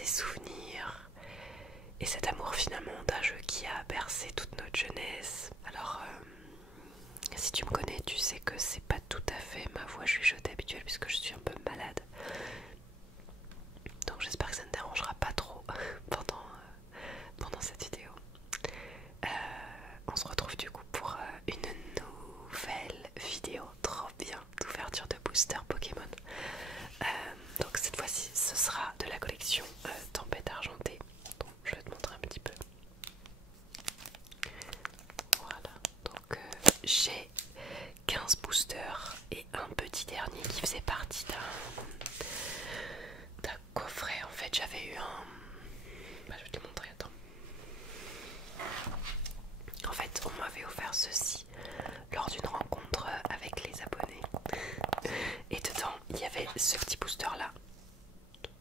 ces souvenirs et cet amour finalement d'un jeu qui a bercé toute notre jeunesse. Alors si tu me connais, tu sais que c'est pas tout à fait ma voix chuchote habituelle puisque je suis un peu malade. Donc j'espère que ça ne dérangera pas trop pendant cette vidéo. On se retrouve du coup pour une nouvelle vidéo trop bien d'ouverture de booster Pokémon. Donc cette fois-ci ce sera de la collection Tempête Argentée. Donc je vais te montrer un petit peu. Voilà, donc j'ai 15 boosters et un petit dernier qui faisait partie d'un coffret. En fait j'avais eu un... je vais te le montrer, attends. En fait on m'avait offert ceci lors d'une rencontre avec les abonnés. Et dedans il y avait ce petit booster là,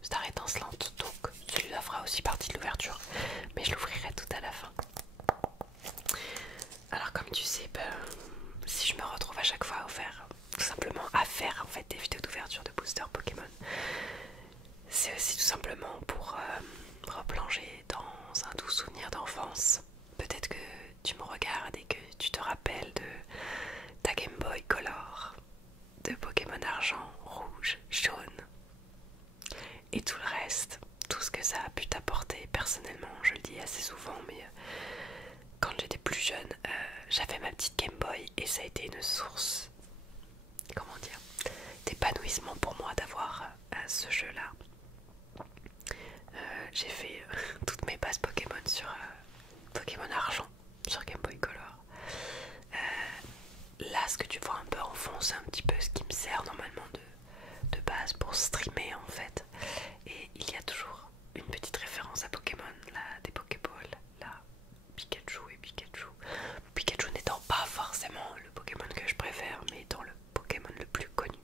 Star étincelante, donc celui-là fera aussi partie de l'ouverture, mais je l'ouvrirai tout à la fin. Alors comme tu sais, si je me retrouve à chaque fois à faire, tout simplement à faire en fait des vidéos d'ouverture de booster Pokémon, c'est aussi tout simplement pour replonger dans un doux souvenir d'enfance. Peut-être que tu me regardes et que tu te rappelles de ta Game Boy Color, de Pokémon Argent, Rouge, Jaune et tout le reste, tout ce que ça a pu t'apporter. Personnellement, je le dis assez souvent, mais quand j'étais plus jeune, j'avais ma petite Game Boy et ça a été une source, comment dire, d'épanouissement pour moi d'avoir ce jeu là. J'ai fait toutes mes bases Pokémon sur Pokémon Argent sur Game Boy Color. Là ce que tu vois un peu en fond, c'est un petit peu ce qui me sert normalement de base pour streamer en fait. Et il y a toujours une petite référence à Pokémon, là, des Pokéballs, là, Pikachu et Pikachu. Pikachu n'étant pas forcément le Pokémon que je préfère, mais étant le Pokémon le plus connu.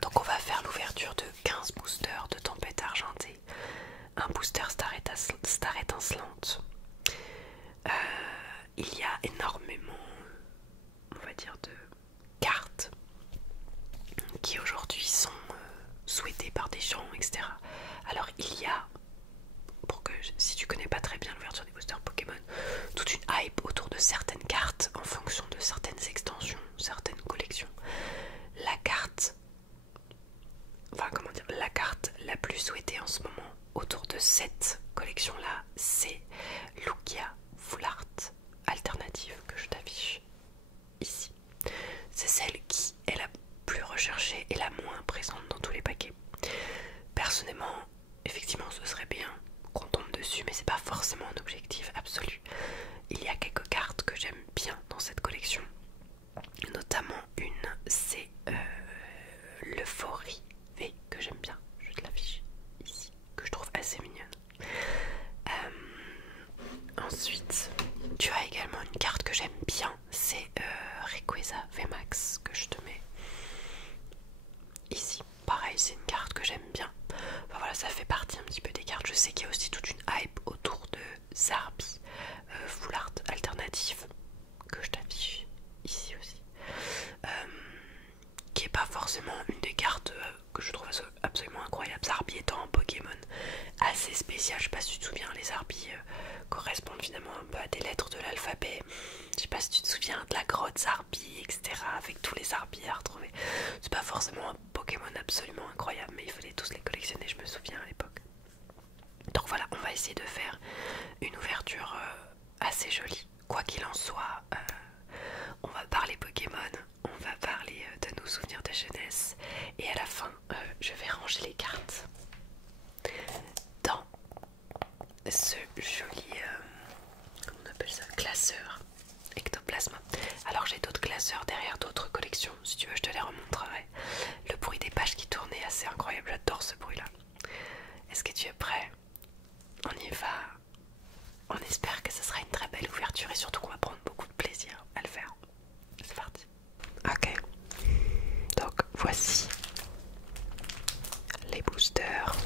Donc on va faire l'ouverture de 15 boosters de Tempête Argentée. Un booster Star étincelante. Il y a énormément, on va dire, de cartes qui aujourd'hui sont souhaitées par des gens, etc. Alors il y a, si tu connais pas très bien l'ouverture des boosters Pokémon, toute une hype autour de certaines cartes en fonction de certaines extensions, certaines collections. La carte, la carte la plus souhaitée en ce moment autour de cette collection là, c'est Lugia Full Art alternative que je t'affiche ici. C'est celle qui est la plus recherchée et la moins présente dans tous les paquets. Personnellement, effectivement ce serait bien qu'on tombe dessus, mais c'est pas forcément un objectif absolu. Il y a quelques cartes que j'aime bien dans cette collection, notamment une, c'est l'Euphorie V que j'aime bien, je te l'affiche ici, que je trouve assez mignonne. Ensuite, tu as également une carte que j'aime bien, c'est Rayquaza VMAX que je te mets ici. Pareil, c'est une carte que j'aime bien. Enfin voilà, ça fait partie un petit peu des cartes. Je sais qu'il y a aussi toute une hype autour de Zarbi Full Art alternative que je t'affiche ici aussi, qui est pas forcément une des cartes que je trouve absolument incroyable. Zarbi étant un Pokémon assez spécial, je sais pas si tu te souviens, les Zarbi correspondent finalement un peu à des lettres de l'alphabet. Je sais pas si tu te souviens de la grotte Zarbi, etc. avec tous les Zarbi à retrouver. C'est pas forcément un Pokémon absolument incroyable, mais il fallait tous les collectionner, je me souviens à l'époque. Donc voilà, on va essayer de faire une ouverture assez jolie. Quoi qu'il en soit, on va parler Pokémon, on va parler de nos souvenirs de jeunesse, et à la fin, je vais ranger les cartes dans ce joli, comment on appelle ça, classeur ectoplasma. Alors j'ai d'autres classeurs derrière d'autres collections, si tu veux je te les remontrerai. Le bruit des pages qui tournent est assez incroyable, j'adore ce bruit là. Est-ce que tu es prêt? On y va. On espère que ce sera une très belle ouverture et surtout qu'on va prendre beaucoup de plaisir à le faire. C'est parti. Ok, donc voici les boosters.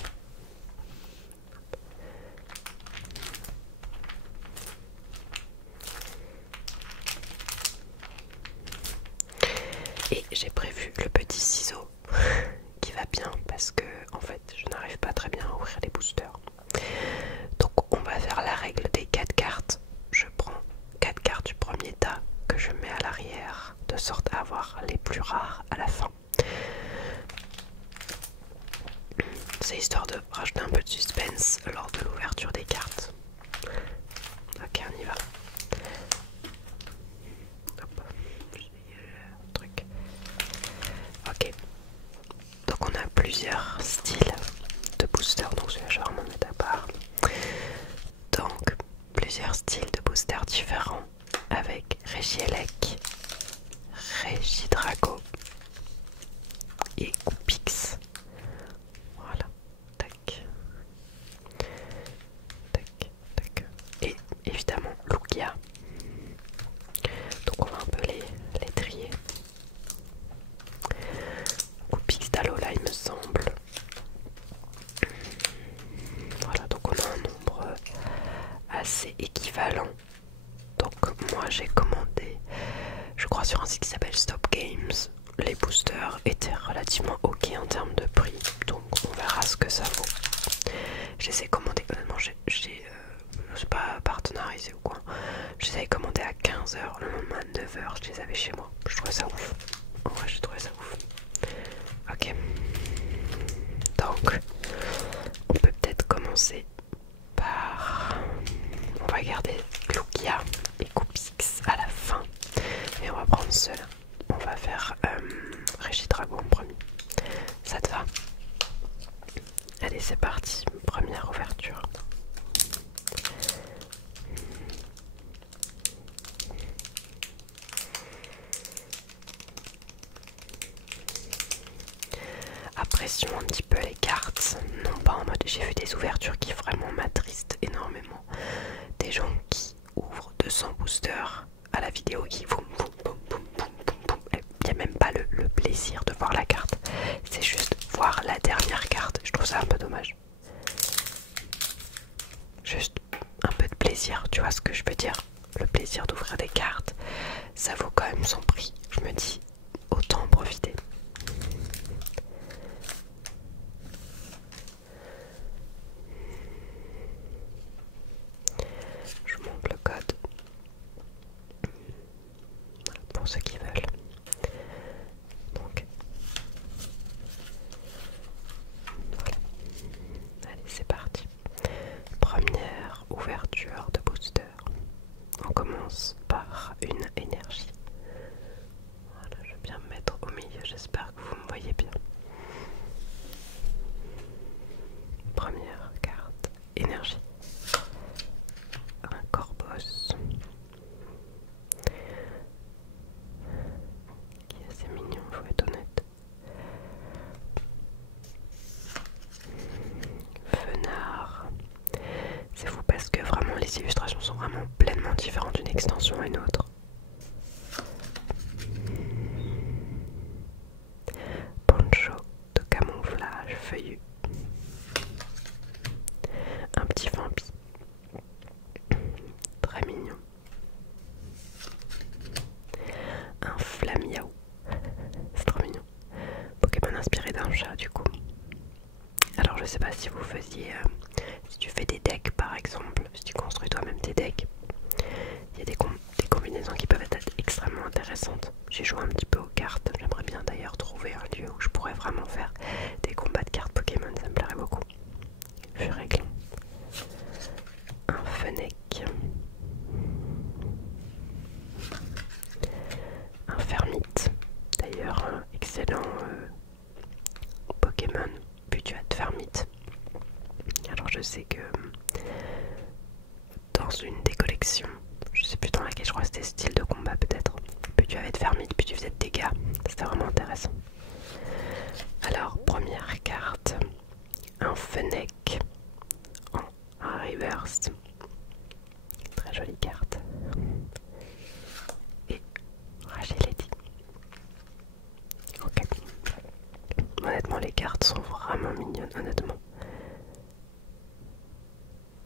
Et j'ai prévu le petit ciseau qui va bien parce que en fait je n'arrive rajouter un peu de suspense lors de l'ouverture des cartes. Ok, on y va. Hop, truc. Ok. Donc on a plusieurs styles de boosters, donc celui-là je vais vraiment mettre à part. Donc plusieurs styles de boosters différents avec Regielec, Regidrago et Coupix. Voilà, tac, tac, tac. Et évidemment Lugia. Donc on va un peu les trier. Coupix d'Alola il me semble. Voilà, donc on a un nombre assez équivalent. Donc moi j'ai commandé, je crois sur un site qui s'appelle Stop Games. Les boosters étaient relativement ok en termes de prix, donc on verra ce que ça vaut. Je les ai commandés, honnêtement c'est pas partenarisé ou quoi. Je les avais commandés à 15 h, le lendemain à 9 h je les avais chez moi. Je trouvais ça ouf. En vrai j'ai trouvé ça ouf. Ok. Donc on peut peut-être commencer par... On va garder Lugia et Coupix à la fin. Et on va prendre ceux-là. On va faire Regidrago en premier. Ça te va? Allez, c'est parti. Première ouverture. Apprécions un petit peu les cartes. Non pas en mode... J'ai vu des ouvertures qui vraiment m'attristent énormément. Des gens qui ouvrent 200 boosters à la vidéo qui boum boum boum boum boum boum boum. Il n'y a même pas le plaisir de voir la carte. C'est juste voir la dernière carte. Je trouve ça un peu dommage. Juste un peu de plaisir, tu vois ce que je veux dire? Le plaisir d'ouvrir des cartes, ça vaut quand même son prix. Je me dis, autant en profiter. Je montre le code. Voilà, pour ceux qui veulent. Donc, voilà. Allez, c'est parti. Première ouverture de booster. On commence par une énergie. Voilà, je vais bien me mettre au milieu, j'espère que vous me voyez bien. Première carte, énergie. Un Corboss. Qui est assez mignon, faut être honnête. Fenard. C'est fou parce que vraiment les illustrations sont vraiment pleinement différentes d'une extension à une autre. Poncho de camouflage feuillu. Un petit vampi. Très mignon. Un Flamiaou. C'est trop mignon. Pokémon inspiré d'un chat du coup. Alors je sais pas si vous faisiez... si tu fais des decks par exemple, si tu construis toi-même tes decks, il y a des combinaisons qui peuvent être extrêmement intéressantes. J'ai joué un petit peu aux cartes, j'aimerais bien d'ailleurs trouver un lieu où je pourrais vraiment faire des combats de cartes Pokémon, ça me plairait beaucoup. Furéclon. Un Fennec. Un Fermite. D'ailleurs, un excellent Pokémon, puis tu as de Fermite. Alors je sais que dans une des collections, je sais plus dans laquelle, je crois que c'était style de combat peut-être, puis tu avais de Fermite, puis tu faisais de dégâts, c'était vraiment intéressant. Alors première carte, un Fennec en reverse, très jolie carte, et Ragilady. Ok, honnêtement les cartes sont vraiment mignonnes, honnêtement.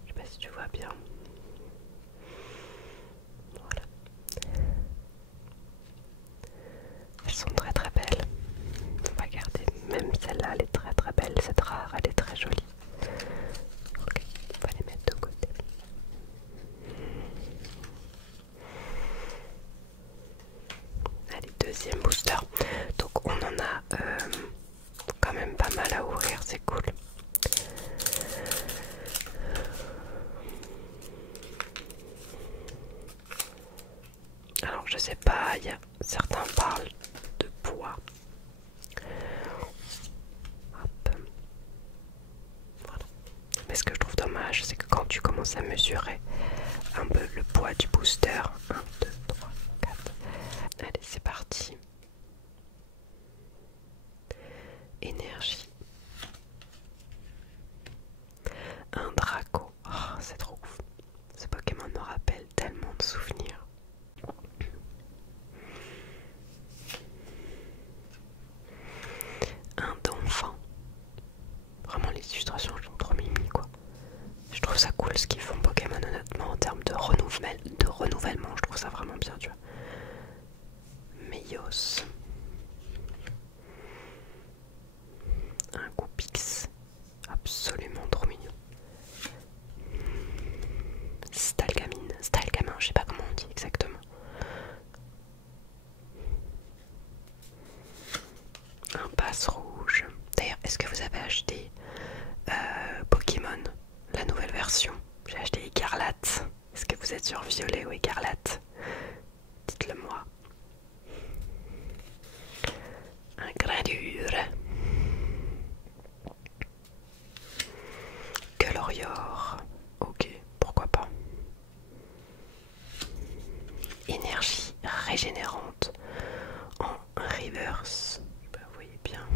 Je sais pas si tu vois bien. Voilà. Elles sont très très belles. On va garder. Même celle-là, elle est très très belle. Cette rare, elle est très jolie. Ok, on va les mettre de côté. Allez, deuxième booster. Donc on en a quand même pas mal à ouvrir, c'est cool. ce que je trouve dommage, c'est que quand tu commences à mesurer un peu le poids du booster, 1, 2, 3, 4. Allez, c'est parti. Énergie. Un Draco. Oh, c'est trop ouf. Ce Pokémon me rappelle tellement de souvenirs. Un Donphan. Vraiment, les illustrations sont trop mimi, quoi. Je trouve ça cool ce qu'ils font Pokémon, honnêtement, en termes de renouvellement. Je trouve ça vraiment bien, tu vois. Meios. Un Goupix. Absolument trop mignon. Stalgamin, je sais pas comment on dit exactement. Un passe rouge. D'ailleurs, est-ce que vous avez acheté Pokémon, la nouvelle version? J'ai acheté Écarlate. Est-ce que vous êtes sur Violet ou Écarlate? Dites-le moi. Un Gradure. Colorior. Ok, pourquoi pas. Énergie régénérante en reverse. Vous voyez bien.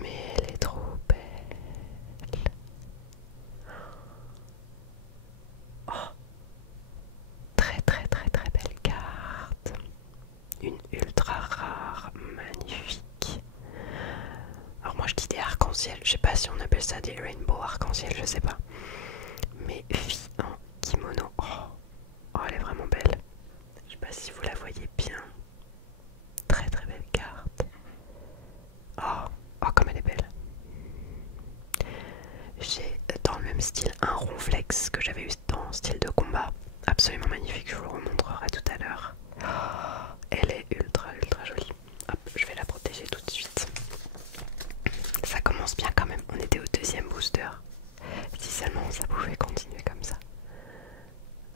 Mais elle est trop belle. Oh, très belle carte. Une ultra rare, magnifique. Alors moi je dis des arcs-en-ciel, je sais pas si on appelle ça des rainbow arc-en-ciel, je sais pas. Mais fille en kimono, oh elle est vraiment belle. Je sais pas si vous la voyez bien. Très belle carte. Oh comme elle est belle. J'ai dans le même style un Ronflex que j'avais eu dans style de combat. Absolument magnifique, je vous le remontrerai tout à l'heure. Elle est ultra jolie. Hop, je vais la protéger tout de suite. Ça commence bien quand même, on était au deuxième booster. Si seulement ça pouvait continuer comme ça.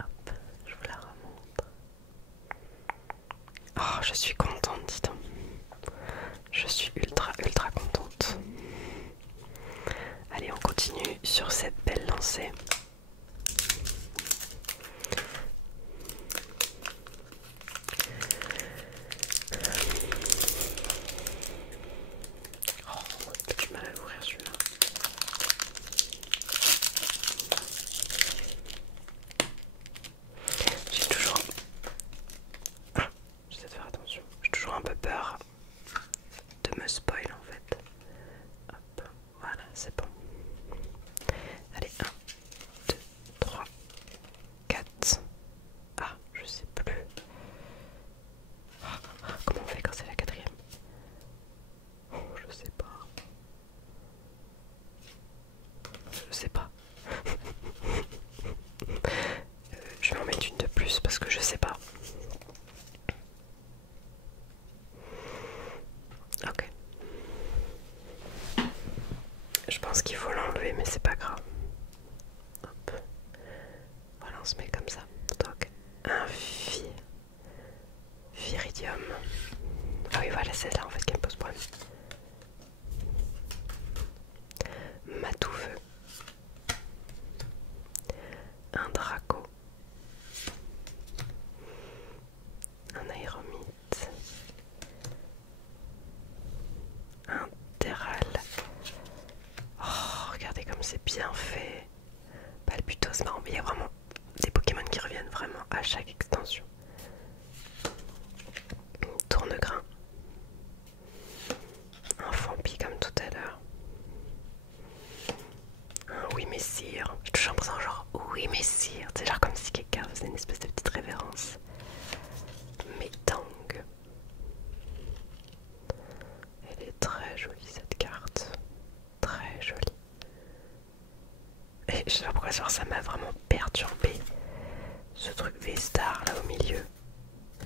Hop, je vous la remontre. Oh, je suis contente, dis donc. Je suis ultra contente. Allez, on continue sur cette belle lancée. Oh, j'ai du mal à l'ouvrir celui-là. J'ai toujours... J'essaie de faire attention. J'ai toujours un peu peur de me spoil en fait. Hop, voilà, c'est bon. Allez, 1, 2, 3, 4. Ah, je sais plus. Comment on fait quand c'est la quatrième? Oh, je sais pas. Je sais pas. Je vais en mettre une de plus parce que je sais pas. Ok. Je pense qu'il faut l'enlever, mais c'est pas grave. Hop. Voilà, on se met comme ça. Donc, un Viridium. Ah oui, voilà, c'est là en fait qui me pose problème. Matoufeu. Un Draco. Un Aéromite. Un Terral. Oh, regardez comme c'est bien fait. Balbutos, marrant, mais il y a vraiment des Pokémon qui reviennent vraiment à chaque extension. Tournegrain. Un Fampi comme tout à l'heure. Un oui messire. J'ai toujours l'impression genre oui messire. C'est genre comme si quelqu'un faisait une espèce de petite révérence. Métang. Elle est très jolie cette carte. Très jolie. Et je sais pas pourquoi ça m'a vraiment perturbé. Ce truc V-Star là au milieu.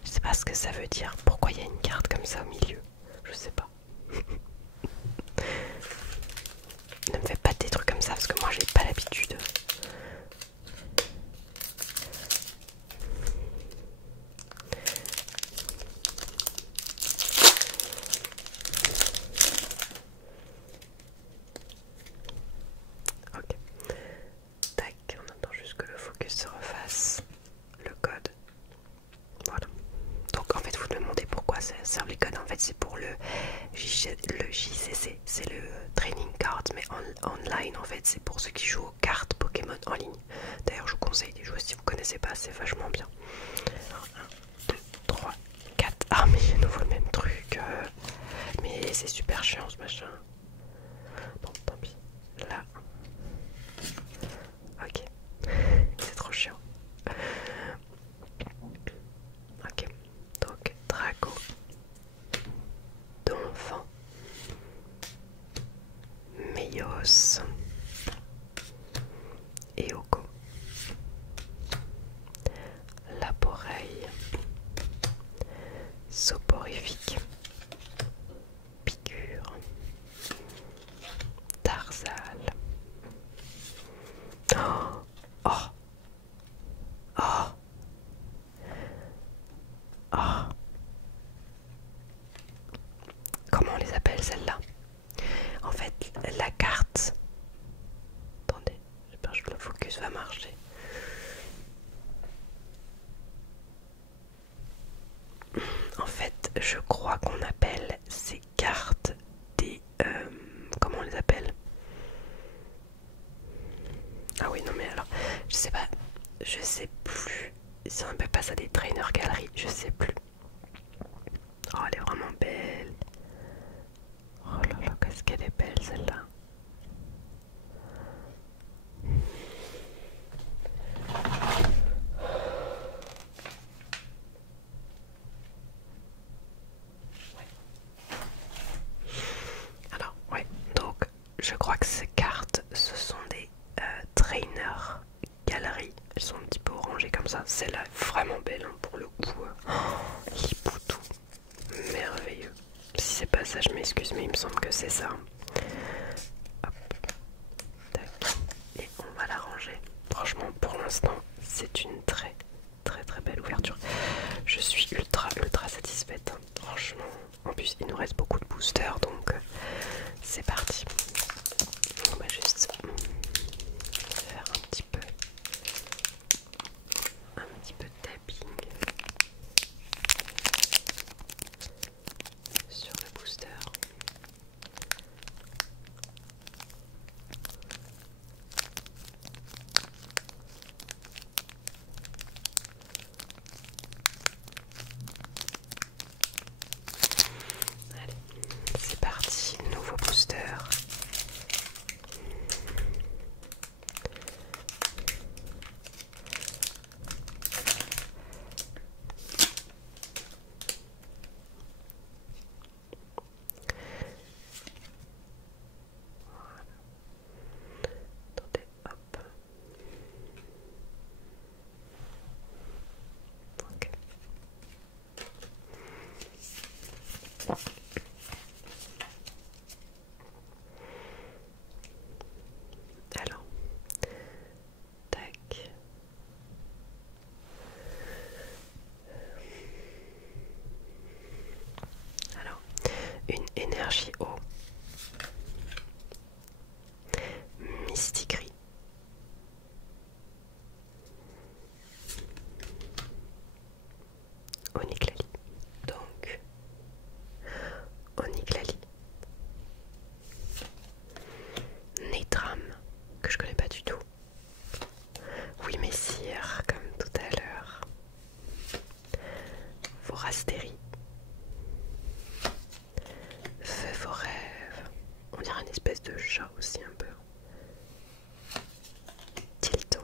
Je sais pas ce que ça veut dire. Pourquoi il y a une carte comme ça au milieu? Je sais pas. Ne me fais pas des trucs comme ça parce que moi j'ai pas l'habitude. fait c'est pour le JCC, c'est le Training Card mais online en fait, c'est pour ceux qui jouent aux cartes Pokémon en ligne. D'ailleurs je vous conseille d'y jouer si vous connaissez pas, c'est vachement bien. 1, 2, 3, 4, ah mais j'ai nouveau le même truc, mais c'est super chiant ce machin. Bon tant pis, là, ok, c'est trop chiant. Ok, donc Draco, Donphan, Meios, Eoko, Laporeille, Soporifique, Piqûre, Tarzal. Oh, oh, oh, oh. Comment on les appelle celles-là? En fait, la carte. Attendez, j'espère que le focus va marcher. En fait, je crois qu'on appelle ces cartes des... comment on les appelle? Ah oui, non mais alors, je sais pas, je sais plus. Si on appelle pas ça des trainer galeries, je sais plus. Oh, elle est vraiment belle. Oh là là, qu'est-ce qu'elle est belle celle-là. Alors, ouais, donc je crois que ces cartes, ce sont des trainer galeries. Elles sont un petit peu orangées comme ça. Celle-là est vraiment belle hein, pour le coup. Oh, Lipoutou, merveilleux. Si c'est pas ça, je m'excuse, mais il me semble que c'est ça. Hop, tac, et on va la ranger. Franchement, pour l'instant, c'est une très belle ouverture. Je suis ultra satisfaite. Franchement, en plus, il nous reste beaucoup de boosters, donc c'est parti. On va juste faire un petit peu de tapping sur le booster. Allez, c'est parti, nouveau booster. Attendez, hop. Ok. Alors, tac. Alors, une énergie eau. Mysticry. Oniglali. Donc, Oniglali. Nétram, que je connais pas du tout. Oui, messire, comme tout à l'heure. Forastérie. Feu vos rêves. On dirait une espèce de chat aussi un peu. Tilton.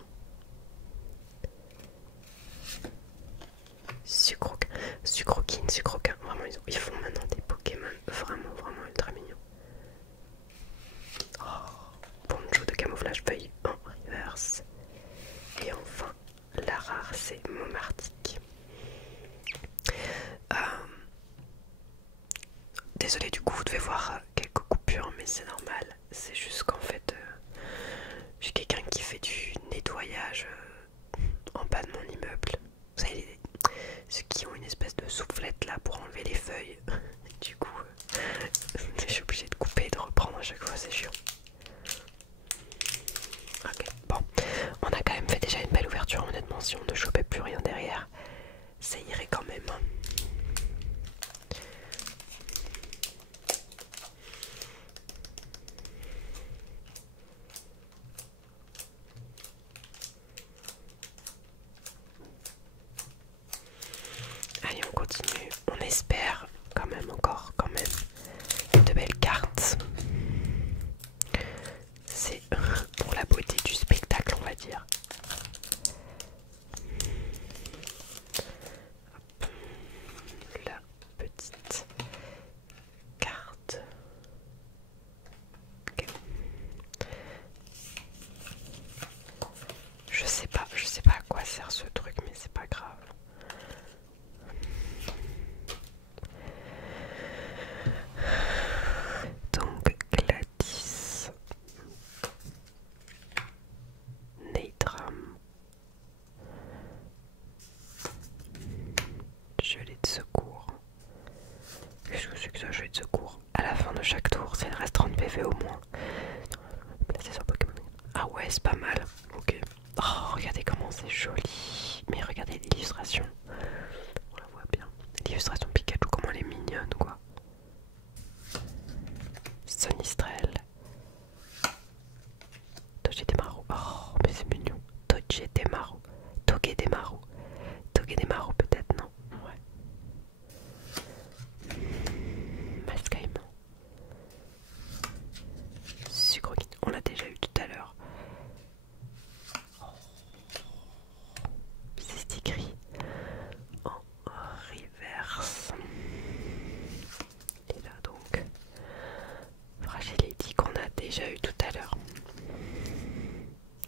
Sucroquine, Sucroquin. Vraiment, ils font maintenant des Pokémon vraiment ultra mignons. Oh, Poncho de camouflage feuille en reverse. Et enfin, la rare, c'est Momartic. Désolée, du coup, vous devez voir quelques coupures, mais c'est normal. C'est juste qu'en fait, j'ai quelqu'un qui fait du nettoyage en bas de mon immeuble. Vous savez, ceux qui ont une espèce de soufflette là pour enlever les feuilles. Du coup, je suis obligée de couper et de reprendre à chaque fois, c'est chiant. Ok, bon, on a quand même fait déjà une belle ouverture, honnêtement. Si on ne chopait plus rien derrière, ça irait quand même. que ce jeu de secours. À la fin de chaque tour, s'il reste 30 PV au moins. Placez sur Pokémon. Ah ouais, c'est pas mal. Ok. Oh, regardez comment c'est joli. Mais regardez l'illustration. On la voit bien. L'illustration Pikachu, comment elle est mignonne, quoi. Sonistrel. Togedemaru. Oh, mais c'est mignon. Togedemaru. Togedemaru. Togedemaru, peut-être, non? Ouais. Mascaïman. Sucroquine. On l'a déjà eu tout à l'heure. C'est écrit en reverse. Et là donc, Fragility qu'on a déjà eu tout à l'heure.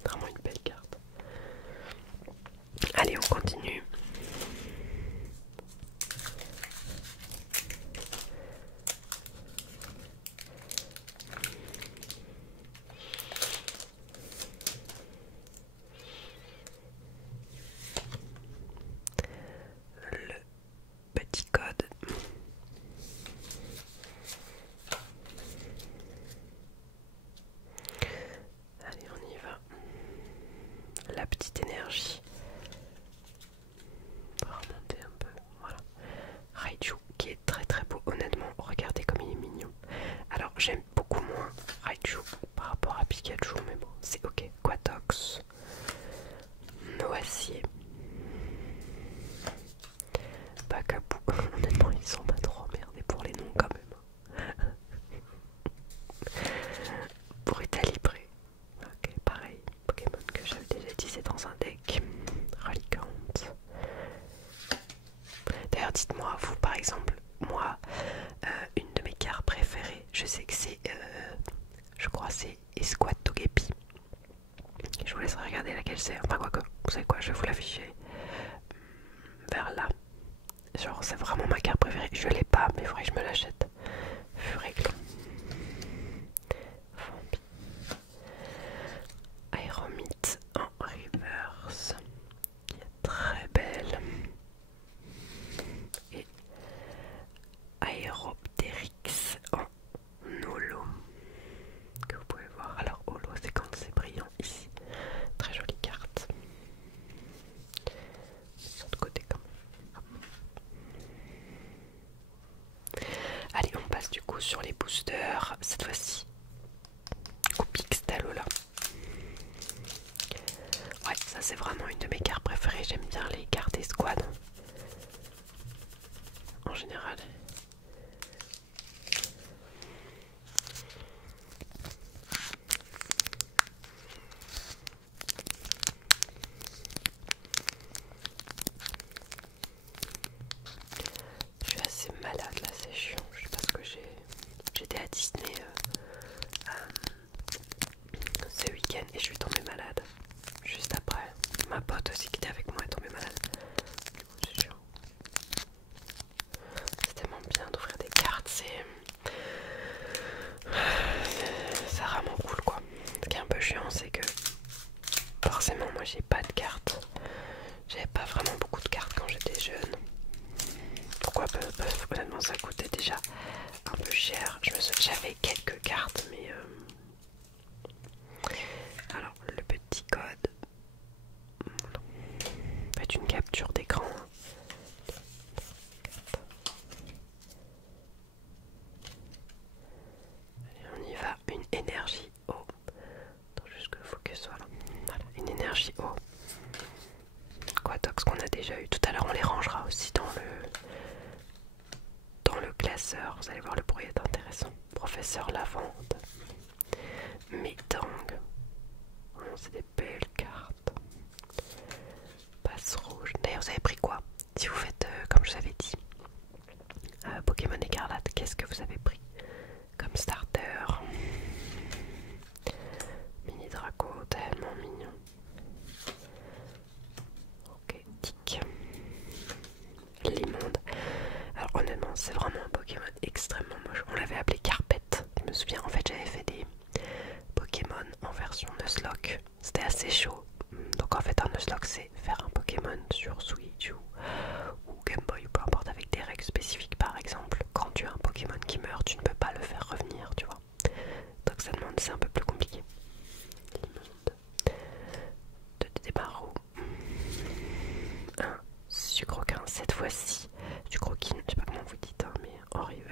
Vraiment une belle carte. Allez, on continue. Le petit code. Allez, on y va. La petite énergie. On va remonter un peu. Voilà. Raichu qui est très très beau. Honnêtement, regardez comme il est mignon. Alors, j'aime beaucoup moins Raichu par rapport à Pikachu, mais bon, c'est ok. Quatox. Noacier. Bakabou. Honnêtement, ils sont pas trop emmerdés pour les noms quand même. Brutalibré. Ok, pareil. Pokémon que j'avais déjà utilisé dans un deck. Relicante. D'ailleurs, dites-moi, vous par exemple, moi, une de mes cartes préférées, je sais que c'est, je crois, c'est Escouade Togepi. Je vous laisserai regarder laquelle c'est. Enfin, quoi que, vous savez quoi, je vais vous l'afficher vers là. Genre, c'est vraiment ma carte préférée. Je l'ai pas, mais il faudrait que je me l'achète. Furiglo. Vampi. Aéromite en reverse. Qui est très belle. Et Aéroptérix en holo. Que vous pouvez voir. Alors, holo, c'est quand c'est brillant ici. Très jolie carte. Sur le côté comme. Allez, on passe du coup sur les boosters. Cette fois-ci au Pixtalola. Ouais, ça c'est vraiment une de mes cartes préférées. J'aime bien les cartes escouades en général. Je suis assez malade là, c'est chiant. Je sais pas ce que j'ai. J'étais à Disney ce week-end et je suis tombée malade. Juste après, ma pote aussi qui était avec moi est tombée malade. Du coup, c'est chiant. C'est tellement bien d'ouvrir des cartes, c'est vraiment cool quoi. Ce qui est un peu chiant, c'est que forcément, moi j'ai pas de cartes. J'avais pas vraiment beaucoup de cartes quand j'étais jeune. Pourquoi? Honnêtement, ça coûtait déjà un peu cher. J'avais quelques cartes, mais alors le petit code. Faites une capture d'écran. Allez, on y va. Une énergie eau. Attends juste que le focus soit là. Voilà, une énergie eau. Quatox qu'on a déjà eu tout à l'heure. On les rangera aussi dans le classeur. Vous allez voir, le bruit est intéressant. Professeur Lavande. Métang. Oh, c'est des belles cartes. Passe rouge. D'ailleurs, vous avez pris quoi? Si vous faites comme je vous avais dit, Pokémon Écarlate, qu'est-ce que vous avez pris comme starter? Mini Draco, tellement mignon. Ok, tic. Limonde. Alors honnêtement, c'est vraiment un Pokémon extrêmement moche. On l'avait appelé Carpette. Je me souviens, en fait, j'avais fait des Pokémon en version Nuzlocke. C'était assez chaud. Donc en fait, un Nuzlocke, c'est faire un Pokémon sur Switch ou Game Boy ou peu importe avec des règles spécifiques. Par exemple, quand tu as un Pokémon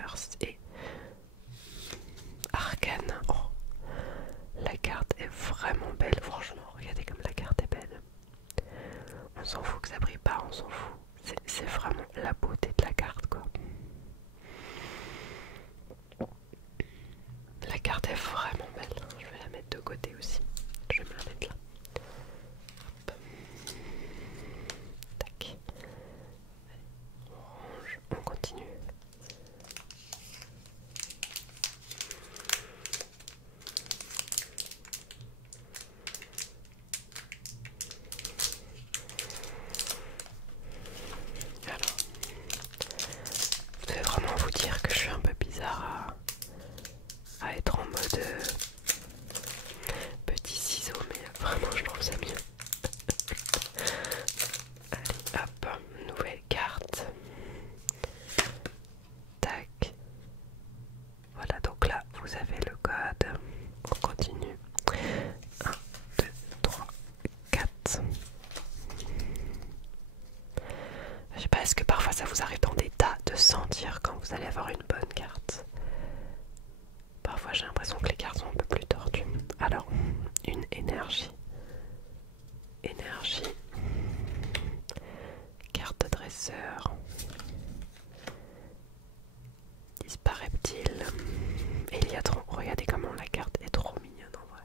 Reverse et Arcane. Oh, la carte est vraiment belle, franchement. Regardez comme la carte est belle. On s'en fout que ça brille pas, on s'en fout. C'est vraiment la beauté de la carte, quoi. La carte est vraiment belle. Je vais la mettre de côté aussi. Je vais me la mettre là. Hop. Tac. Orange. On continue. Alors, je vais vraiment vous dire que je suis un peu bizarre à être en mode petit ciseau, mais vraiment je trouve ça mieux. Allez, hop, nouvelle carte. Tac. Voilà, donc là vous avez le code. On continue. 1, 2, 3, 4. Je sais pas, est-ce que parfois ça vous arrive dans des tas de sentir quand vous allez avoir une bonne carte? Parfois j'ai l'impression que les cartes sont un peu plus tordues. Alors, une énergie. Énergie. Carte de dresseur. Dispareptile. Eliatron. Regardez comment la carte est trop mignonne en vrai.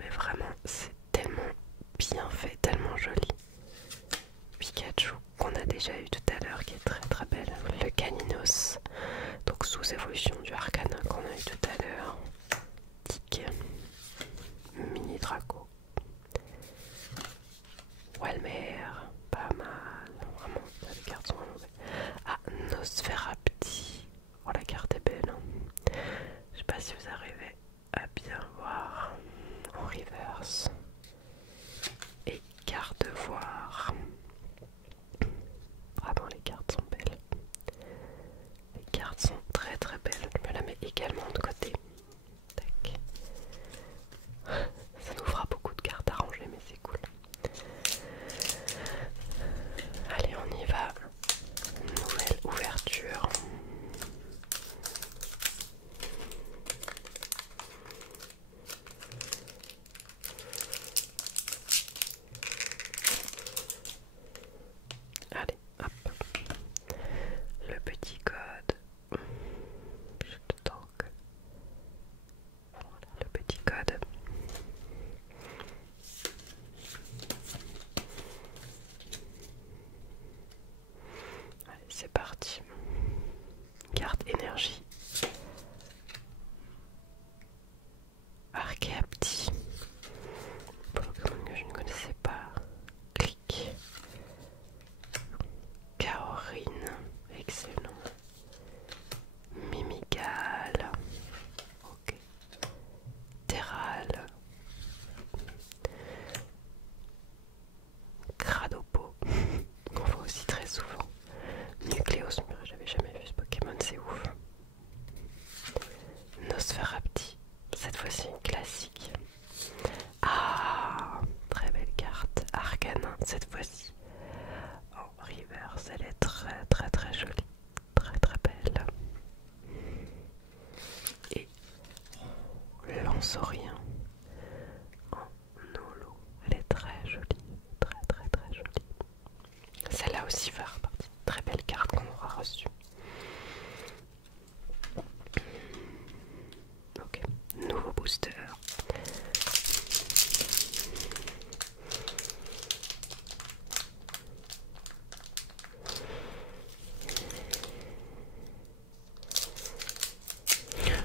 Mais vraiment, c'est tellement bien fait, tellement joli. Pikachu qu'on a déjà eu tout à l'heure qui est très très belle. Le Caninos, donc sous-évolution du Arcana qu'on a eu tout à l'heure. Tic. Mini Draco. Walmer, pas mal. Vraiment, les cartes sont vraiment belles. Ah, Nosferapti. Oh, la carte est belle. Hein. Je sais pas si vous arrivez à bien voir en reverse. Et carte voir. Vraiment, les cartes sont belles. Les cartes sont très très belles. Je me la mets également de côté. Tac. Ça nous fera beaucoup de cartes à ranger, mais c'est cool. Allez, on y va. Nouvelle ouverture. Allez, hop. Le petit code. Juste le temps que... Voilà, le petit code. Allez, c'est parti. Carte énergie. Archéapti. Pokémon que je ne connaissais pas. Clic. Kaorine. Excellent. Mimigal. Ok. Terral. Cradopo. On voit aussi très souvent. Nucléos, mais j'avais jamais vu ce Pokémon, c'est ouf. Nosferapti, cette fois-ci une classique. Ah, très belle carte. Arcanin, cette fois-ci. Oh, reverse, elle est très très très jolie. Très très belle. Et Lanceorien en holo. Elle est très jolie. Très très très jolie. Celle-là aussi va repartir. Très belle carte qu'on aura reçue. Ok, nouveau booster.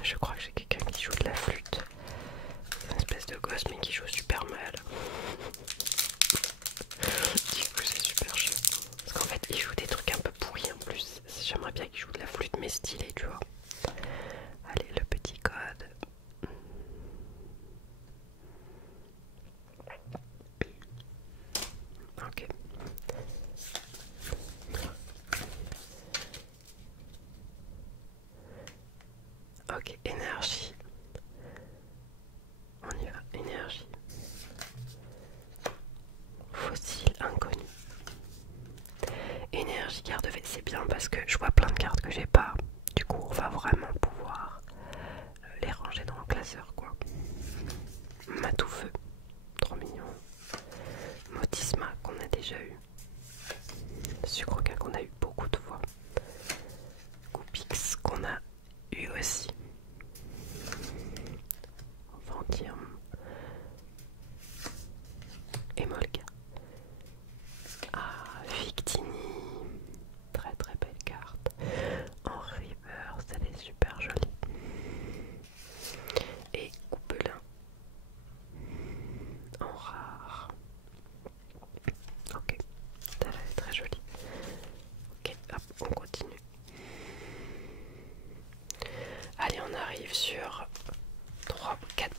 Je crois que j'ai quelqu'un qui joue de la flûte. Une espèce de gosse mais qui joue super mal. Du coup c'est super chiant. Parce qu'en fait il joue des trucs un peu pourris en plus. J'aimerais bien qu'il joue de la flûte mais stylé, tu vois. Allez, le petit code. Ok. Ok, énergie. On y va, énergie. Fossile inconnu. Énergie, carte de V, c'est bien parce que je vois plein de cartes que j'ai pas. Du coup,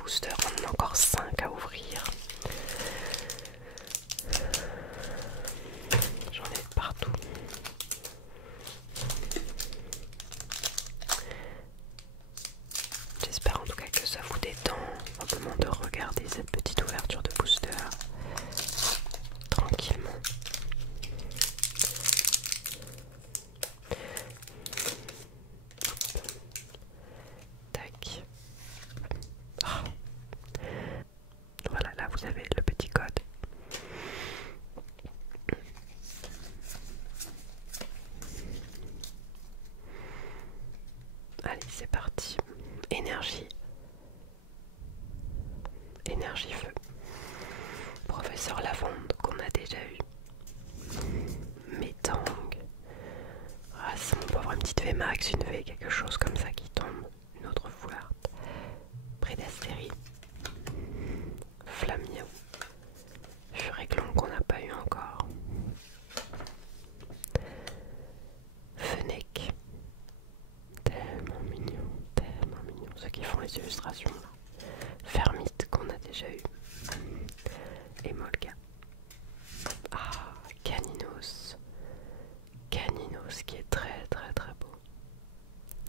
boosters, on en a encore 5 à ouvrir. J'en ai partout. J'espère en tout cas que ça vous détend simplement de regarder cette petite ouverture de booster tranquillement. Tac. Oh. Voilà, là vous avez le petit code. Allez, c'est parti. Énergie. Énergie feu. Professeur Lavande qu'on a déjà eu. Métang. Ah, ça, on peut avoir une petite VMAX, une V, quelque chose comme ça qui tombe. Une autre fois. Prédastérie. Flammiau. Furéclon qu'on n'a pas eu encore. Fennec. Tellement mignon, tellement mignon. Ceux qui font les illustrations là. Fermite qu'on a déjà eu. Et Molga. Ah, Caninos. Caninos qui est très très très beau.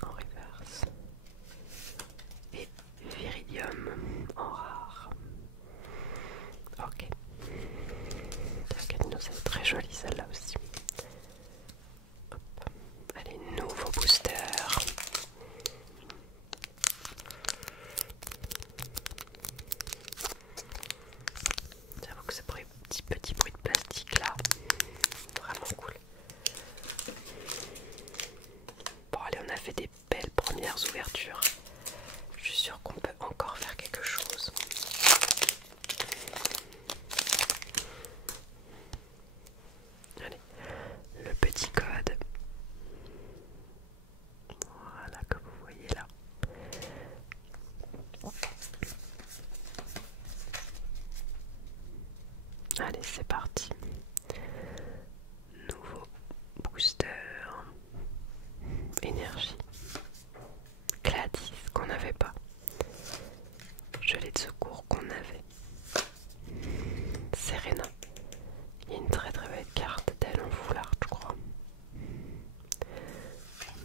En reverse. Et Viridium en rare. Ok. La Caninos est très jolie celle-là aussi. Hop. Allez, nouveau booster. J'avoue que ce petit bruit de plastique là, vraiment cool. Bon allez, on a fait des belles premières ouvertures. Je suis sûre qu'on peut encore faire quelque chose. Allez, le petit code. Voilà, que vous voyez là. Allez, c'est parti. Nouveau booster. Énergie. Gladys qu'on n'avait pas. Gelée de secours qu'on avait. Serena. Il y a une très très belle carte d'elle en foulard, je crois.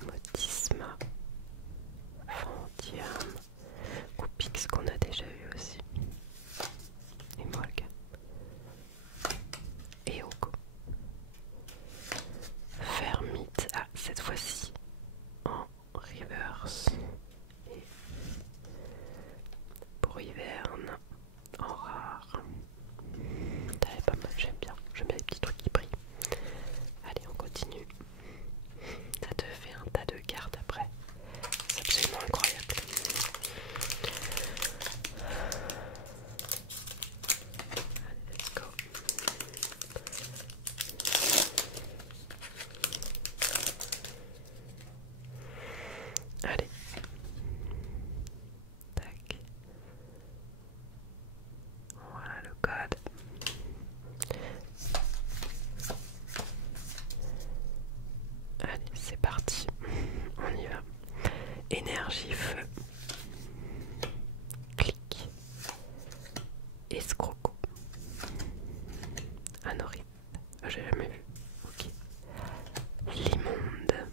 Motisma. Fantium. Coupix qu'on a déjà eu aussi. Et Molga. Et Oko. Fermite. Ah, cette fois-ci en reverse. Et Bruiverne en rare. Elle est pas mal, j'aime bien les petits trucs qui brillent. Allez, on continue. Ça te fait un tas de cartes après. C'est absolument incroyable. Allez, let's go. Allez. Tac. Voilà le code. Allez, c'est parti. On y va. Énergie feu. Clic. Escroco. Anorite. J'ai jamais vu. Ok. L'immonde.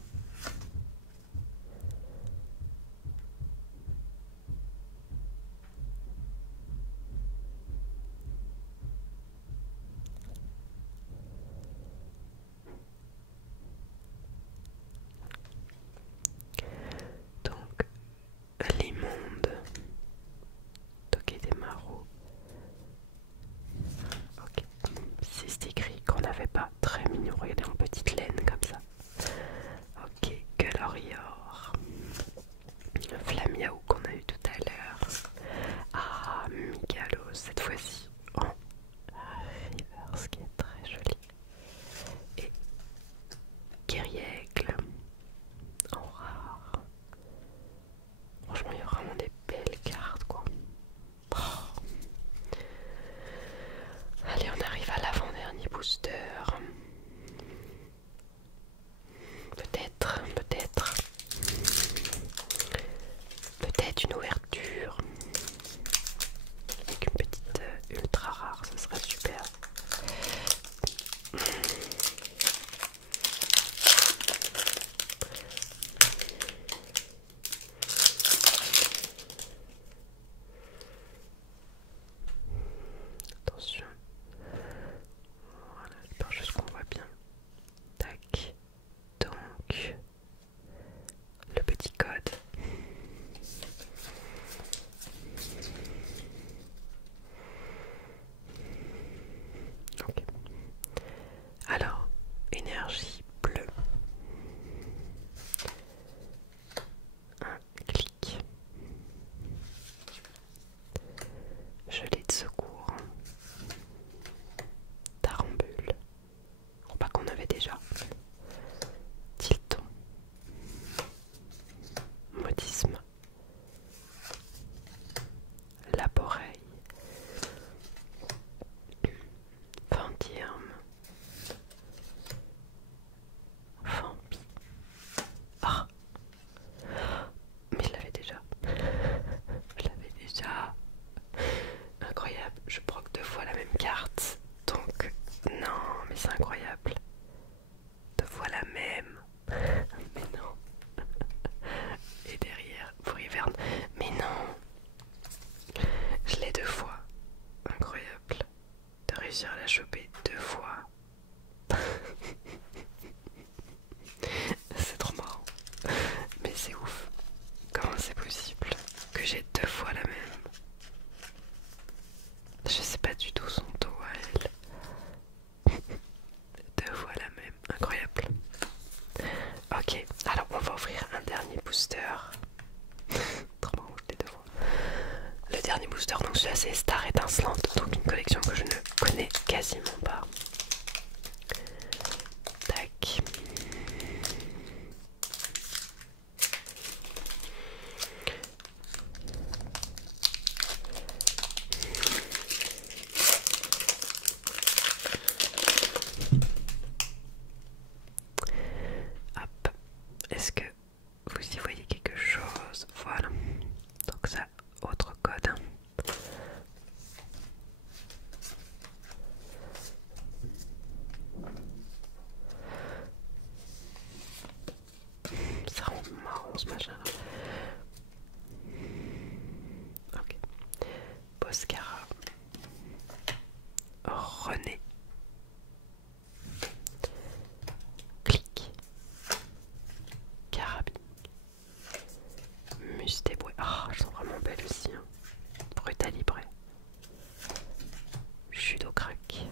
Donc, l'immonde. Toqué des marauds. Ok. C'est écrit qu'on n'avait pas. Très mignon. Regardez en petite laine comme ça. Ok. Glorior. Flammiau qu'on a eu tout à l'heure. Ah, Migalo cette fois-ci en reverse qui est très joli. Et Kyriègle en rare. Franchement, il y a vraiment des belles cartes quoi. Oh. Allez, on arrive à l'avant-dernier booster. Peut-être une ouverture. magnétisme, Laboreille, Ventirme, Fampi. Ah, mais je l'avais déjà. Je l'avais déjà. Incroyable, je proc 2 fois la même carte. Donc, non, mais c'est incroyable. 2 fois la même. Mais non. Et derrière, pour Hiverne. Mais non. Je l'ai 2 fois. Incroyable. De réussir à la choper 2 fois. C'est trop marrant. Mais c'est ouf. Comment c'est possible que j'ai 2 fois la même? Je sais pas du tout son taux à elle. 2 fois la même. Incroyable. Ok, alors on va ouvrir un dernier booster. Trop marrant, je l'ai 2 fois. Le dernier booster, donc celui-là c'est Star Étincelante, donc une collection que je ne connais quasiment pas. Tac. Hop. Est-ce que vous y voyez quelque chose? Voilà. Donc ça, autre code. Ça rend marrant ce machin là. Ok. Boscara. René. Clic. Carabine. Mustéboué. Ah, elles sont vraiment belles aussi. Hein. Brutalibré. Judocrac.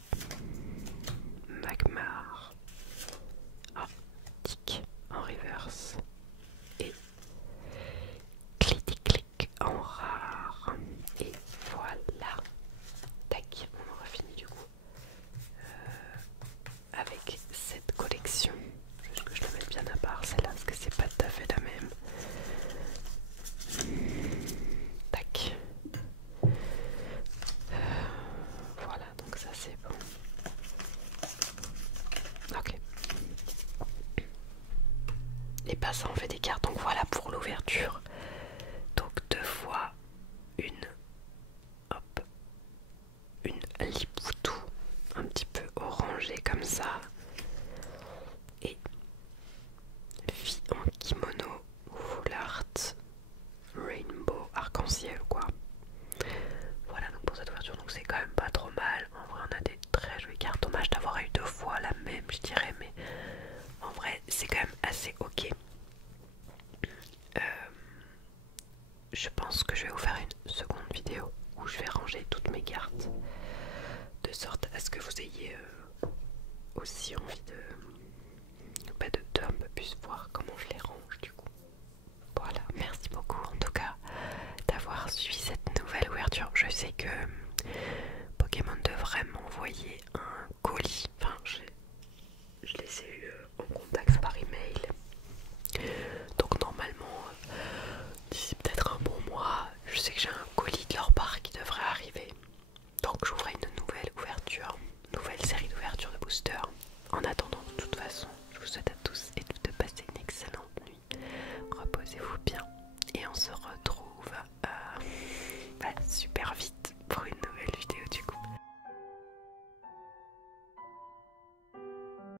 Magmar. Ah, tic en reverse. Et clic en rare. Et voilà. Tac, on aura fini du coup avec cette collection. Juste que je la mette bien à part celle-là parce que c'est pas tout à fait la même. Tac. Voilà, donc ça c'est bon. Ok. Et pas ça on fait des cartes. Donc voilà pour l'ouverture. Donc 2 fois une. Hop. Une Lipoutou. Un petit peu orangée comme ça. Et vie en kimono. Full art. Rainbow. Arc-en-ciel quoi. Voilà donc pour cette ouverture. Donc c'est quand même pas trop mal. En vrai on a des très jolies cartes. Dommage d'avoir eu 2 fois la même je dirais. Mais en vrai c'est quand même assez ok. Je pense que je vais vous faire une seconde vidéo où je vais ranger toutes mes cartes de sorte à ce que vous ayez aussi envie de un peu plus voir comment je les range du coup. Voilà, merci beaucoup en tout cas d'avoir suivi cette nouvelle ouverture. Je sais que Pokémon devrait m'envoyer un colis